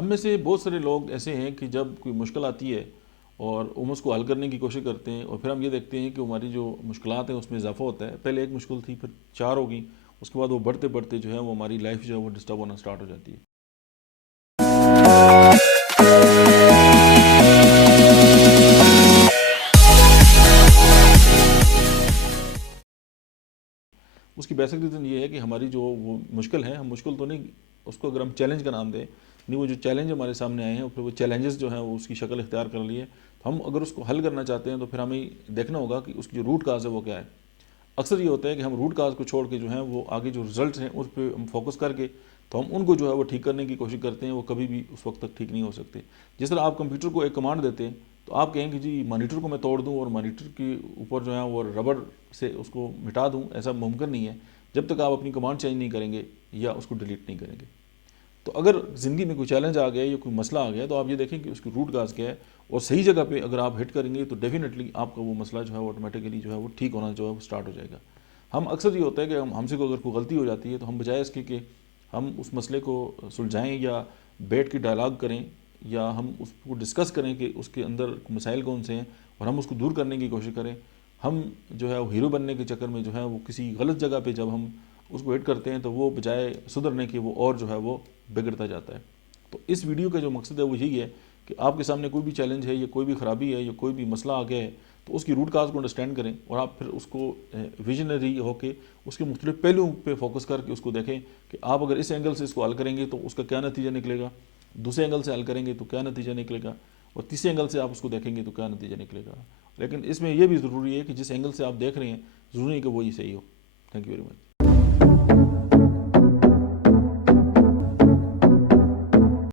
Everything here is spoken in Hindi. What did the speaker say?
हम में से बहुत सारे लोग ऐसे हैं कि जब कोई मुश्किल आती है और हम उसको हल करने की कोशिश करते हैं और फिर हम ये देखते हैं कि हमारी जो मुश्किलात हैं उसमें इजाफा होता है। पहले एक मुश्किल थी, फिर चार होगी, उसके बाद वो बढ़ते बढ़ते जो है वो हमारी लाइफ जो है वो डिस्टर्ब होना स्टार्ट हो जाती है। उसकी बेसिक रीज़न ये है कि हमारी जो वो मुश्किल है, हम मुश्किल तो नहीं, उसको अगर हम चैलेंज का नाम दें, नहीं, वो जो चैलेंज हमारे सामने आए हैं और फिर वो चैलेंजेस जो हैं वो उसकी शक्ल इख्तियार कर लिए, तो हम अगर उसको हल करना चाहते हैं तो फिर हमें देखना होगा कि उसकी जो रूट काज है वो क्या है। अक्सर ये होता है कि हम रूट काज को छोड़ के जो है वो आगे जो रिजल्ट हैं उस पर हम फोकस करके तो हम उनको जो है वो ठीक करने की कोशिश करते हैं, वो कभी भी उस वक्त तक ठीक नहीं हो सकते। जिस तरह आप कंप्यूटर को एक कमांड देते हैं तो आप कहें कि जी मॉनिटर को मैं तोड़ दूं और मॉनिटर के ऊपर जो है वो रबर से उसको मिटा दूं, ऐसा मुमकिन नहीं है जब तक आप अपनी कमांड चेंज नहीं करेंगे या उसको डिलीट नहीं करेंगे। तो अगर ज़िंदगी में कोई चैलेंज आ गया या कोई मसला आ गया तो आप ये देखें कि उसकी रूट काज क्या है, और सही जगह पे अगर आप हिट करेंगे तो डेफिनेटली आपका वो मसला जो है वो ऑटोमेटिकली जो है वो ठीक होना जो है वो स्टार्ट हो जाएगा। हम अक्सर ये होता है कि हमसे को अगर कोई गलती हो जाती है तो हम बजाय इसके कि हम उस मसले को सुलझाएं या बैठ के डायलॉग करें या हम उसको डिस्कस करें कि उसके अंदर मसाइल कौन से हैं और हम उसको दूर करने की कोशिश करें, हम जो है वो हीरो बनने के चक्कर में जो है वो किसी गलत जगह पे जब हम उसको हिट करते हैं तो वो बजाय सुधरने के वो और जो है वो बिगड़ता जाता है। तो इस वीडियो का जो मकसद है वो यही है कि आपके सामने कोई भी चैलेंज है या कोई भी ख़राबी है या कोई भी मसला आ गया है तो उसकी रूट काज को अंडरस्टैंड करें और आप फिर उसको विजनरी होकर उसके मुख्तलिफ पहलुओं पे फोकस करके उसको देखें कि आप अगर इस एंगल से इसको हल करेंगे तो उसका क्या नतीजा निकलेगा, दूसरे एंगल से हल करेंगे तो क्या नतीजा निकलेगा, और तीसरे एंगल से आप उसको देखेंगे तो क्या नतीजा निकलेगा। लेकिन इसमें यह भी ज़रूरी है कि जिस एंगल से आप देख रहे हैं ज़रूरी है कि वो ही सही हो। Thank you very much.